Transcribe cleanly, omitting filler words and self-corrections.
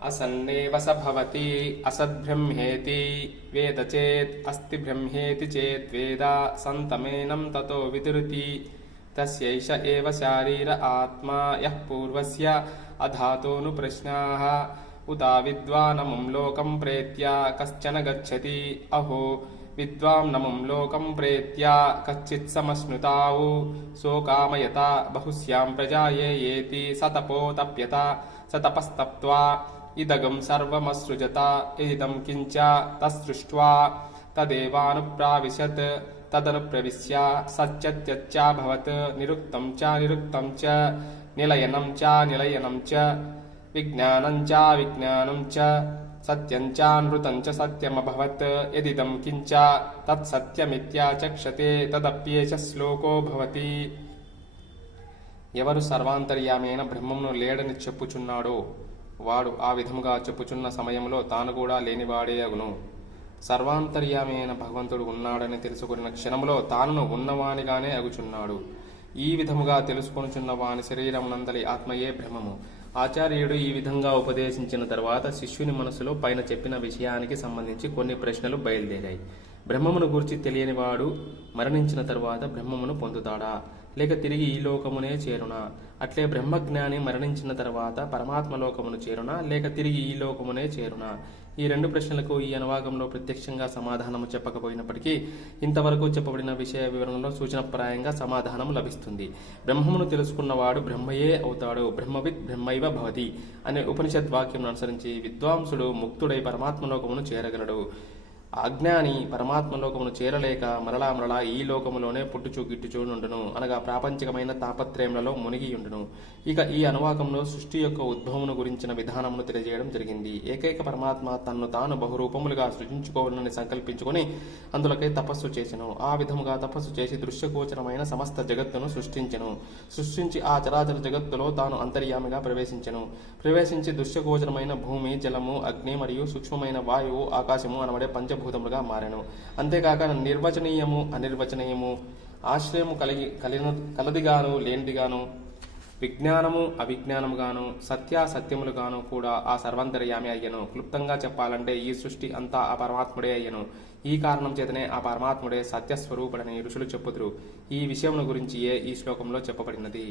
असन्नेव स भवति असद्ब्रह्मेति वेद चेत् अस्ति ब्रह्मेति चेत् वेद सन्तमेनं ततो विदुरति तस्यैष एव शारीर आत्मा यः पूर्वस्य अधातोऽनुप्रश्नाः उता विद्वानमुं लोकं प्रेत्य कश्चन गच्छति अहो विद्वांनमुं लोकं प्रेत्य कच्चित् समश्नुतावु सोकामयता बहुस्यां प्रजायेति स तपोतप्यत स तपस्तप्त्वा इदगं सर्वमसृजत इदं किञ्च तत्सृष्ट्वा तदेवानुप्राविशत् तदनुप्रविश्य सच्चत्यच्चाभवत् निरुक्तं च निलयनं च विज्ञानं च सत्यं चानृतं च सत्यमभवत् यदिदं किञ्च तत्सत्यमित्याचक्षते तदप्येष శ్లోకో భవతి. ఎవరు సర్వాంతర్యామైన బ్రహ్మమును లేడని చెప్పుచున్నాడో వాడు ఆ విధముగా చెప్పుచున్న సమయంలో తాను కూడా లేనివాడే అగును. సర్వాంతర్యామి అయిన భగవంతుడు ఉన్నాడని తెలుసుకున్న క్షణంలో తాను ఉన్నవానిగానే అగుచున్నాడు. ఈ విధముగా తెలుసుకొనుచున్న వాని శరీరమునందలి ఆత్మయే బ్రహ్మము. ఆచార్యుడు ఈ విధంగా ఉపదేశించిన తర్వాత శిష్యుని మనసులో పైన చెప్పిన విషయానికి సంబంధించి కొన్ని ప్రశ్నలు బయలుదేరాయి. బ్రహ్మమును గూర్చి తెలియనివాడు మరణించిన తర్వాత బ్రహ్మమును పొందుతాడా, లేక తిరిగి ఈ లోకమునే చేరునా? అట్లే బ్రహ్మజ్ఞాని మరణించిన తర్వాత పరమాత్మలోకమును చేరునా, లేక తిరిగి ఈ లోకమునే చేరునా? ఈ రెండు ప్రశ్నలకు ఈ అనువాగంలో ప్రత్యక్షంగా సమాధానము చెప్పకపోయినప్పటికీ ఇంతవరకు చెప్పబడిన విషయ వివరణలో సూచనప్రాయంగా సమాధానం లభిస్తుంది. బ్రహ్మమును తెలుసుకున్నవాడు బ్రహ్మయే అవుతాడు. బ్రహ్మవిత్ బ్రహ్మైవ భవతి అనే ఉపనిషద్ వాక్యం అనుసరించి విద్వాంసుడు ముక్తుడై పరమాత్మలోకమును చేరగలడు. అజ్ఞాని పరమాత్మలోకమును చేరలేక మరలా ఈ లోకములోనే పుట్టుచూ గిట్టుచూ నుండును, అనగా ప్రాపంచికమైన తాపత్రయములలో మునిగియుండును. ఇక ఈ అనువాకంలో సృష్టి యొక్క ఉద్భవమును గురించిన విధానమును తెలియజేయడం జరిగింది. ఏకైక పరమాత్మ తన్ను తాను బహురూపములుగా సృజించుకోవాలని సంకల్పించుకొని అందులకై తపస్సు చేసెను. ఆ విధముగా తపస్సు చేసి దృశ్యగోచరమైన సమస్త జగత్తును సృష్టించి ఆ చరాచర జగత్తులో తాను అంతర్యామిగా ప్రవేశించి దృశ్యగోచరమైన భూమి, జలము, అగ్ని మరియు సూక్ష్మమైన వాయువు, ఆకాశము అనబడే పంచభూతములుగా మారెను. అంతేకాక నిర్వచనీయము, అనిర్వచనీయము, ఆశ్రయము కలదిగాను లేనిదిగాను, విజ్ఞానము అవిజ్ఞానముగాను, సత్యాసత్యములుగాను కూడా ఆ సర్వాంతర్యామి అయ్యను. క్లుప్తంగా చెప్పాలంటే ఈ సృష్టి అంతా ఆ పరమాత్ముడే అయ్యను. ఈ కారణం చేతనే ఆ పరమాత్ముడే సత్యస్వరూపుడని ఋషులు చెప్పుదురు. ఈ విషయమును గురించియే ఈ శ్లోకంలో చెప్పబడినది.